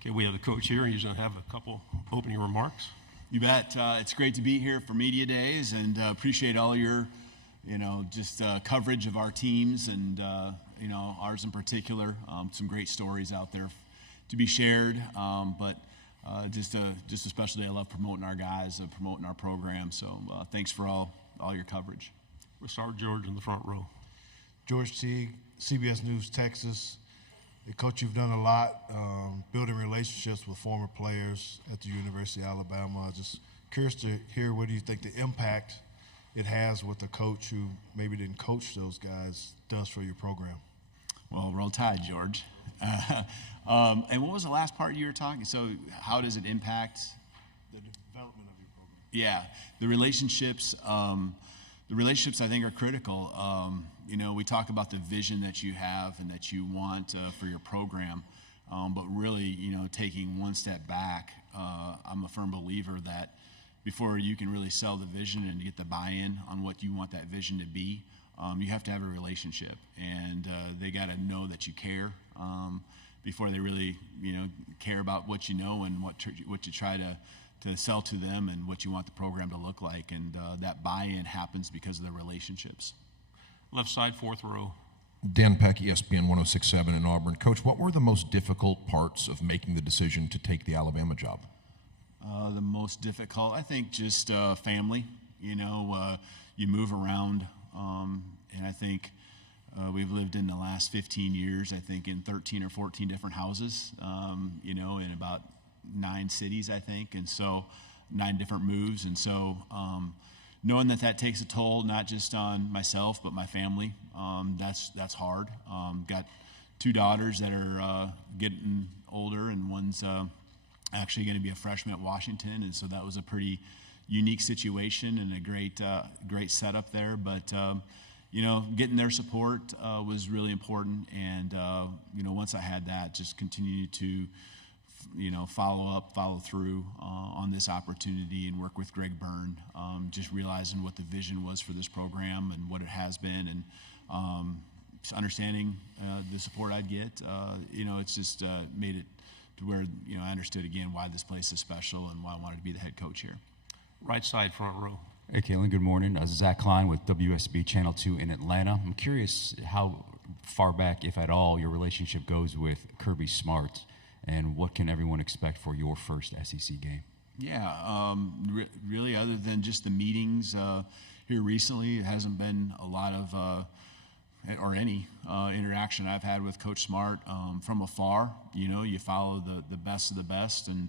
Okay, we have the coach here. He's going to have a couple opening remarks. You bet. It's great to be here for Media Days, and appreciate all your, coverage of our teams and, ours in particular. Some great stories out there to be shared, but just a special day. I love promoting our guys, promoting our program. So thanks for all your coverage. We'll start with George in the front row. George Teague, CBS News, Texas. Coach, you've done a lot building relationships with former players at the University of Alabama. Just curious to hear, what do you think the impact it has with a coach who maybe didn't coach those guys does for your program? Well, roll tide, George. And what was the last part you were talking? So how does it impact? The development of your program. Yeah, the relationships I think are critical. We talk about the vision that you have and that you want for your program, but really, taking one step back, I'm a firm believer that before you can really sell the vision and get the buy-in on what you want that vision to be, you have to have a relationship, and they got to know that you care before they really, care about what you know and what you try to sell to them and what you want the program to look like, and that buy-in happens because of the relationships. Left side, fourth row. Dan Peck, ESPN 106.7 in Auburn. Coach, what were the most difficult parts of making the decision to take the Alabama job? The most difficult, I think, just family. You move around, and I think we've lived in the last 15 years, I think, in 13 or 14 different houses, in about 9 cities, I think, and so 9 different moves. And so knowing that takes a toll, not just on myself, but my family, that's hard. Got 2 daughters that are getting older, and one's actually going to be a freshman at Washington, and so that was a pretty unique situation and a great setup there. But getting their support was really important, and once I had that, just continue to follow through on this opportunity and work with Greg Byrne, just realizing what the vision was for this program and what it has been, and just understanding the support I'd get. It's just made it to where, I understood again why this place is special and why I wanted to be the head coach here. Right side, front row. Hey, Kalen, good morning. Zach Klein with WSB Channel 2 in Atlanta. I'm curious how far back, if at all, your relationship goes with Kirby Smart, and what can everyone expect for your first SEC game? Yeah, really, other than just the meetings here recently, it hasn't been a lot of or any interaction I've had with Coach Smart from afar. You follow the best of the best, and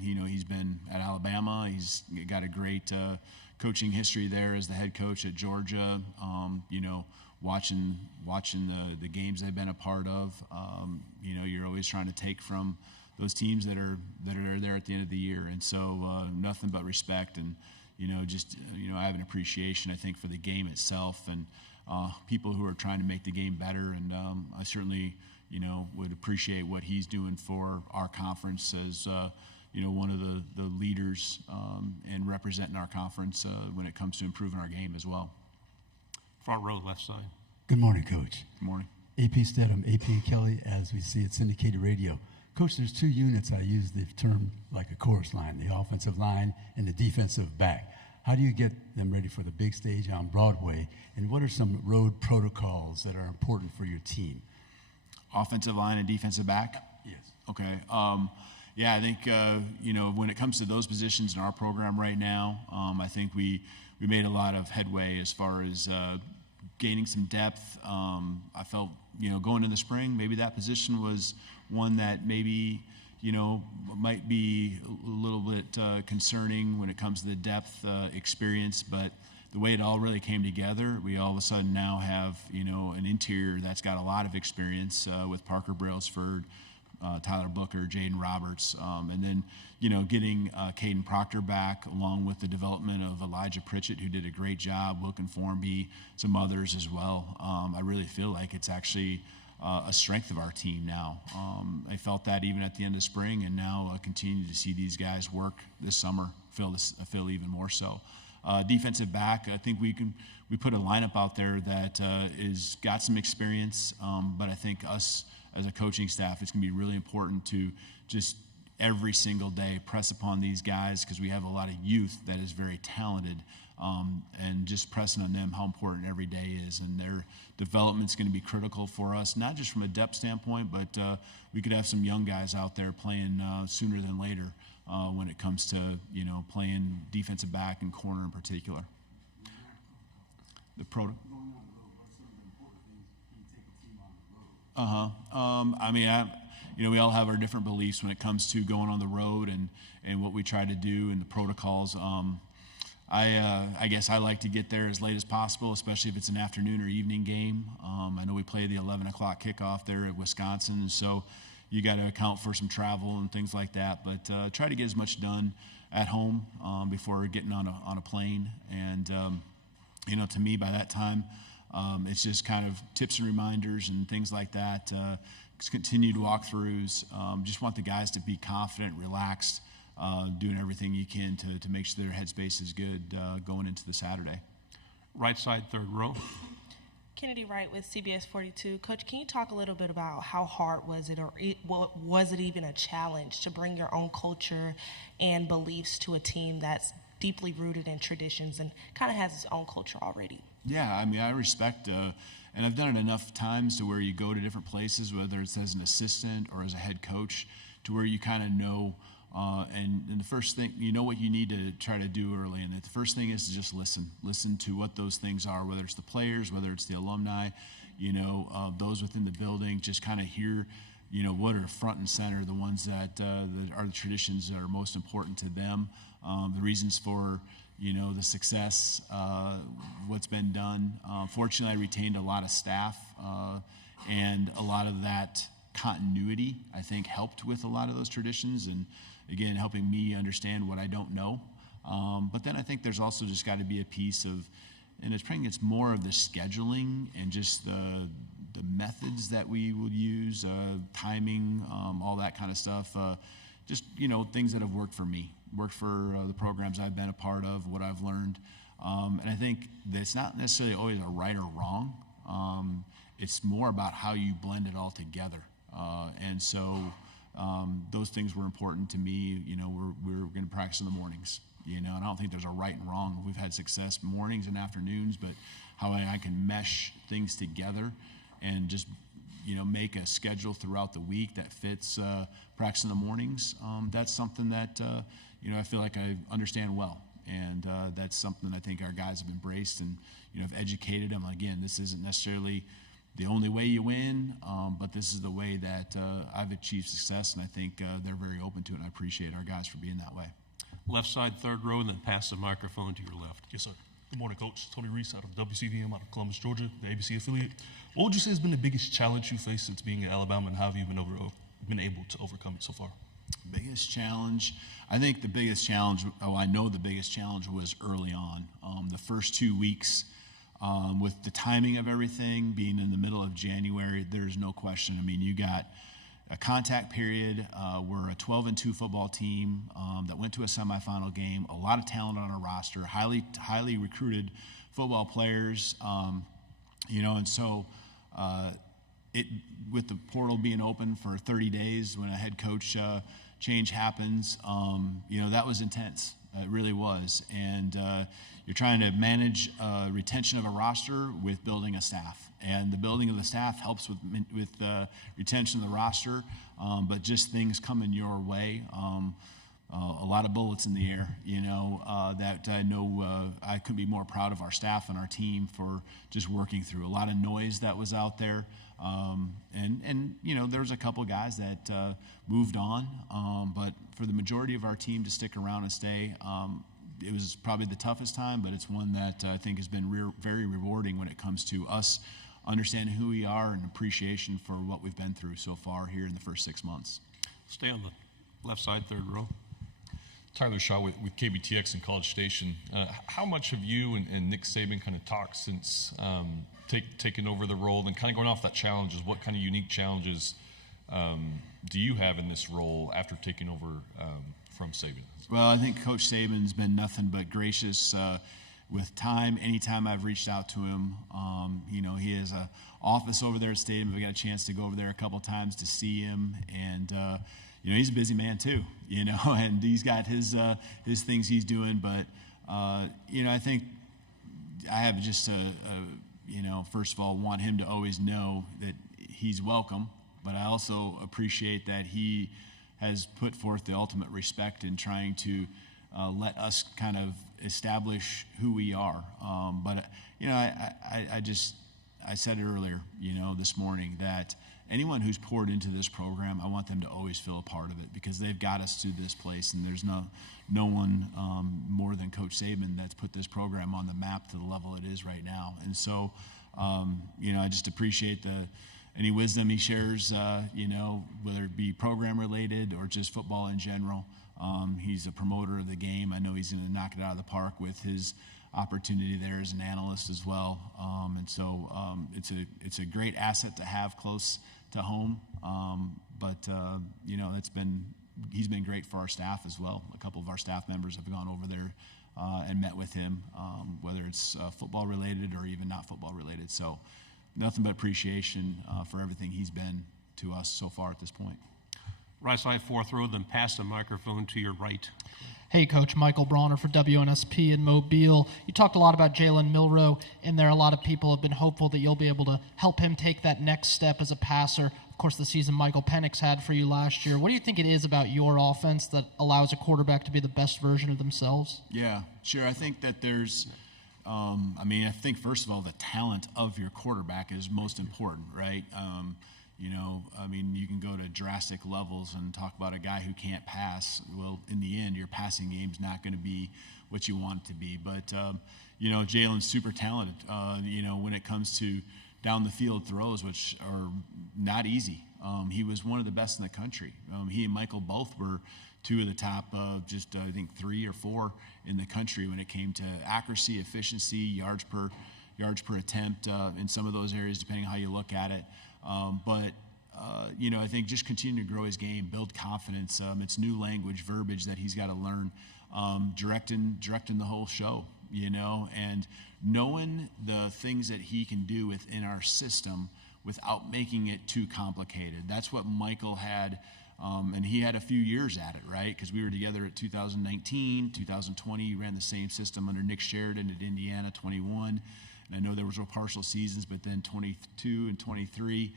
he's been at Alabama. He's got a great coaching history there as the head coach at Georgia. Watching the games they've been a part of. You're always trying to take from those teams that are there at the end of the year, and so nothing but respect, and I have an appreciation, I think, for the game itself and people who are trying to make the game better, and I certainly would appreciate what he's doing for our conference as one of the leaders and representing our conference when it comes to improving our game as well. Front row, left side. Good morning, Coach. Good morning. AP Stedham, AP Kelly, as we see it, syndicated radio. Coach, there's 2 units. I use the term like a chorus line, the offensive line and the defensive back. How do you get them ready for the big stage on Broadway, and what are some road protocols that are important for your team? Offensive line and defensive back? Yes. Okay. I think, when it comes to those positions in our program right now, I think we made a lot of headway as far as gaining some depth. I felt, going into the spring, maybe that position was one that maybe, might be a little bit concerning when it comes to the depth experience, but the way it all really came together, we all of a sudden now have, an interior that's got a lot of experience with Parker Brailsford, Tyler Booker, Jaden Roberts, and then, getting Caden Proctor back, along with the development of Elijah Pritchett, who did a great job, Will Conformby, some others as well. I really feel like it's actually a strength of our team now. I felt that even at the end of spring, and now continue to see these guys work this summer, feel even more so. Defensive back, I think we put a lineup out there that is got some experience, but I think us as a coaching staff, it's going to be really important to just every single day press upon these guys, because we have a lot of youth that is very talented, and just pressing on them how important every day is, and their development's going to be critical for us, not just from a depth standpoint, but we could have some young guys out there playing sooner than later when it comes to playing defensive back and corner in particular. The pro. I mean, we all have our different beliefs when it comes to going on the road and what we try to do and the protocols. I guess I like to get there as late as possible, especially if it's an afternoon or evening game. I know we play the 11 o'clock kickoff there at Wisconsin, and so you got to account for some travel and things like that. But try to get as much done at home before getting on a plane. And to me, by that time, it's just kind of tips and reminders and things like that. Continued walkthroughs. Just want the guys to be confident, relaxed, doing everything you can to make sure their headspace is good going into the Saturday. Right side, third row. Kennedy Wright with CBS 42. Coach, can you talk a little bit about how hard was it, or was it even a challenge to bring your own culture and beliefs to a team that's deeply rooted in traditions and kind of has its own culture already? Yeah, I mean, I respect, and I've done it enough times to where you go to different places, whether it's as an assistant or as a head coach, to where you kind of know, and the first thing, you know what you need to try to do early, and the first thing is to just listen to what those things are, whether it's the players, whether it's the alumni, those within the building, just kind of hear, what are front and center, the ones that are the traditions that are most important to them, the reasons for, the success, what's been done. Fortunately, I retained a lot of staff, and a lot of that continuity, I think, helped with a lot of those traditions, and again, helping me understand what I don't know. But then I think there's also just got to be a piece of, and it's more of the scheduling and just the methods that we will use, timing, all that kind of stuff. Just things that have worked for me, worked for the programs I've been a part of, what I've learned, and I think that it's not necessarily always a right or wrong. It's more about how you blend it all together, and so those things were important to me. We're going to practice in the mornings. And I don't think there's a right and wrong. We've had success mornings and afternoons, but how I can mesh things together and just make a schedule throughout the week that fits practice in the mornings, that's something that I feel like I understand well, and that's something I think our guys have embraced and have educated them. Again, this isn't necessarily the only way you win, but this is the way that I've achieved success, and I think they're very open to it, and I appreciate our guys for being that way. Left side, third row, and then pass the microphone to your left. Yes, sir. Good morning, Coach. Tony Reese out of WCVM out of Columbus, Georgia, the ABC affiliate. What would you say has been the biggest challenge you faced since being at Alabama, and how have you been able to overcome it so far? Biggest challenge, I think the biggest challenge, I know the biggest challenge was early on. The first 2 weeks, with the timing of everything being in the middle of January, there's no question. I mean, you got a contact period. We're a 12-2 football team that went to a semifinal game. A lot of talent on our roster, highly recruited football players, and so with the portal being open for 30 days when a head coach change happens, that was intense. It really was, and you're trying to manage retention of a roster with building a staff, and the building of the staff helps with retention of the roster, but just things coming your way, a lot of bullets in the air, that I know I couldn't be more proud of our staff and our team for just working through. A lot of noise that was out there, and there was a couple guys that moved on, but for the majority of our team to stick around and stay, it was probably the toughest time, but it's one that I think has been very rewarding when it comes to us understanding who we are and appreciation for what we've been through so far here in the first 6 months. Stay on the left side, third row. Tyler Shaw with KBTX in College Station. How much have you and Nick Saban kind of talked since taking over the role, and kind of going off that challenges? What kind of unique challenges do you have in this role after taking over from Saban? Well, I think Coach Saban's been nothing but gracious. with time, anytime I've reached out to him, he has a office over there at Stadium. We got a chance to go over there a couple times to see him, and he's a busy man too, and he's got his things he's doing. But I think I have just first of all, want him to always know that he's welcome. But I also appreciate that he has put forth the ultimate respect in trying to let us kind of establish who we are. I said it earlier, this morning, that anyone who's poured into this program, I want them to always feel a part of it, because they've got us to this place, and there's no one more than Coach Saban that's put this program on the map to the level it is right now. And so, I just appreciate any wisdom he shares, whether it be program related or just football in general. He's a promoter of the game. I know he's going to knock it out of the park with his opportunity there as an analyst as well. It's a great asset to have close to home. He's been great for our staff as well. A couple of our staff members have gone over there and met with him, whether it's football related or even not football related. So nothing but appreciation for everything he's been to us so far at this point. Right side, fourth row, then pass the microphone to your right. Hey, Coach. Michael Bronner for WNSP in Mobile. You talked a lot about Jalen Milroe in there. A lot of people have been hopeful that you'll be able to help him take that next step as a passer. Of course, the season Michael Penix had for you last year. What do you think it is about your offense that allows a quarterback to be the best version of themselves? Yeah, sure. I think that there's I think, first of all, the talent of your quarterback is most important, right? You can go to drastic levels and talk about a guy who can't pass. Well, in the end, your passing game's not going to be what you want it to be. But, Jalen's super talented, when it comes to down the field throws, which are not easy. He was one of the best in the country. He and Michael both were two of the top, I think 3 or 4 in the country when it came to accuracy, efficiency, yards per attempt in some of those areas, depending on how you look at it. I think just continue to grow his game, build confidence. It's new language, verbiage that he's got to learn, directing the whole show, and knowing the things that he can do within our system without making it too complicated. That's what Michael had. And he had a few years at it, right? Because we were together at 2019, 2020. He ran the same system under Nick Sheridan at Indiana, 21. And I know there was partial seasons, but then 22 and 23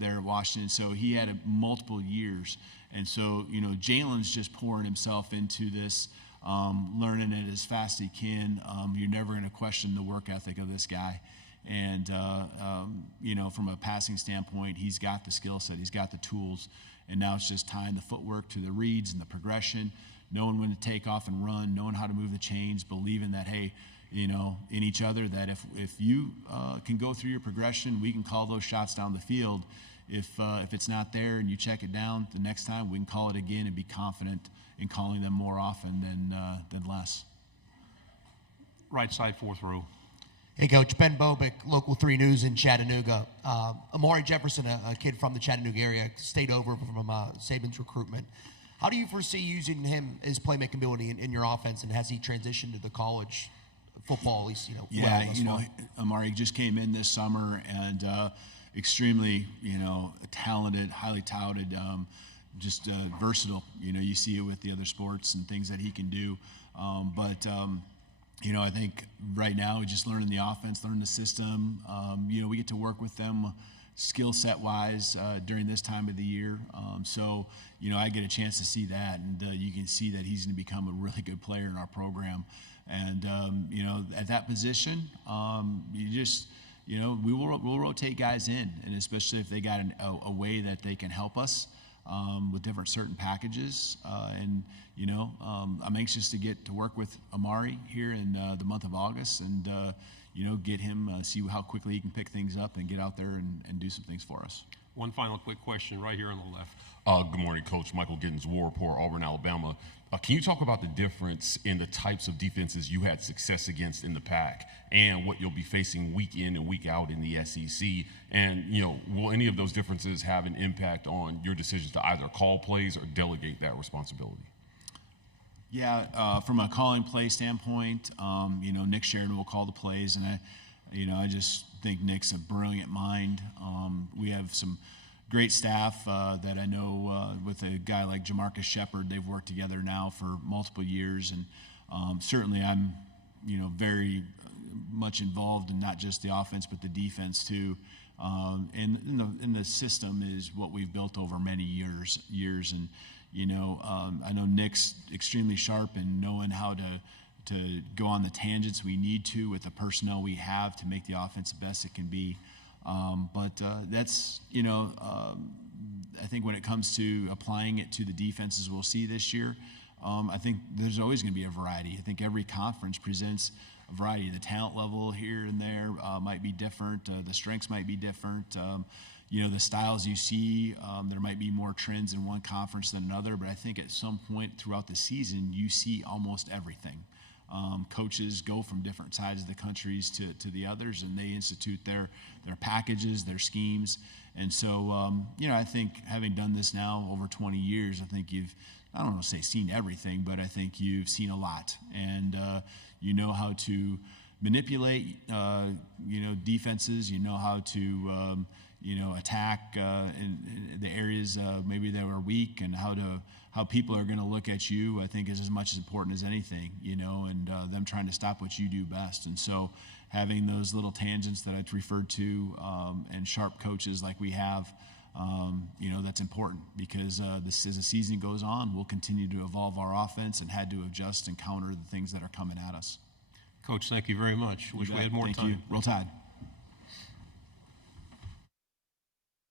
there at Washington. So he had multiple years. And so, Jalen's just pouring himself into this, learning it as fast as he can. You're never going to question the work ethic of this guy. And, from a passing standpoint, he's got the skill set, he's got the tools. And now it's just tying the footwork to the reads and the progression, knowing when to take off and run, knowing how to move the chains, believing that, hey, in each other, that if you can go through your progression, we can call those shots down the field. If it's not there and you check it down, the next time we can call it again and be confident in calling them more often than less. Right side, fourth row. Hey, Coach. Ben Bobick, Local 3 News in Chattanooga. Amari Jefferson, a kid from the Chattanooga area, stayed over from Saban's recruitment. How do you foresee using him, his playmaking ability in your offense, and has he transitioned to the college football, at least, Amari just came in this summer and extremely, talented, highly touted, just versatile. You see it with the other sports and things that he can do. I think right now we're just learning the offense, learning the system. We get to work with them skill set wise during this time of the year. I get a chance to see that, and you can see that he's going to become a really good player in our program. And, at that position, we'll rotate guys in, and especially if they got a way that they can help us with different certain packages. I'm anxious to get to work with Amari here in the month of August and, get him, see how quickly he can pick things up and get out there and do some things for us. One final quick question right here on the left. Good morning, Coach. Michael Gittins, War Report, Auburn, Alabama. Can you talk about the difference in the types of defenses you had success against in the PAC and what you'll be facing week in and week out in the SEC? And, will any of those differences have an impact on your decisions to either call plays or delegate that responsibility? Yeah, from a calling play standpoint, Nick Sheridan will call the plays, and I just think Nick's a brilliant mind. We have some great staff that I know with a guy like Jamarcus Shepard. They've worked together now for multiple years, and certainly I'm, very much involved in not just the offense but the defense too. And the system is what we've built over many years, and I know Nick's extremely sharp in knowing how to go on the tangents we need to with the personnel we have to make the offense the best it can be. But that's, I think when it comes to applying it to the defenses we'll see this year, I think there's always going to be a variety. I think every conference presents a variety. The talent level here and there might be different. The strengths might be different. The styles you see, there might be more trends in one conference than another, but I think at some point throughout the season, you see almost everything. Coaches go from different sides of the countries to the others, and they institute their packages, their schemes. And so, I think having done this now over 20 years, I think I don't want to say seen everything, but I think you've seen a lot. And you know how to manipulate, defenses. You know how to, attack in the areas maybe that were weak, and how people are going to look at you, I think, is as much as important as anything, and them trying to stop what you do best. And so having those little tangents that I referred to and sharp coaches like we have, that's important, because as the season goes on, we'll continue to evolve our offense and had to adjust and counter the things that are coming at us. Coach, thank you very much. Wish we had more Thank time. you. Roll Tide.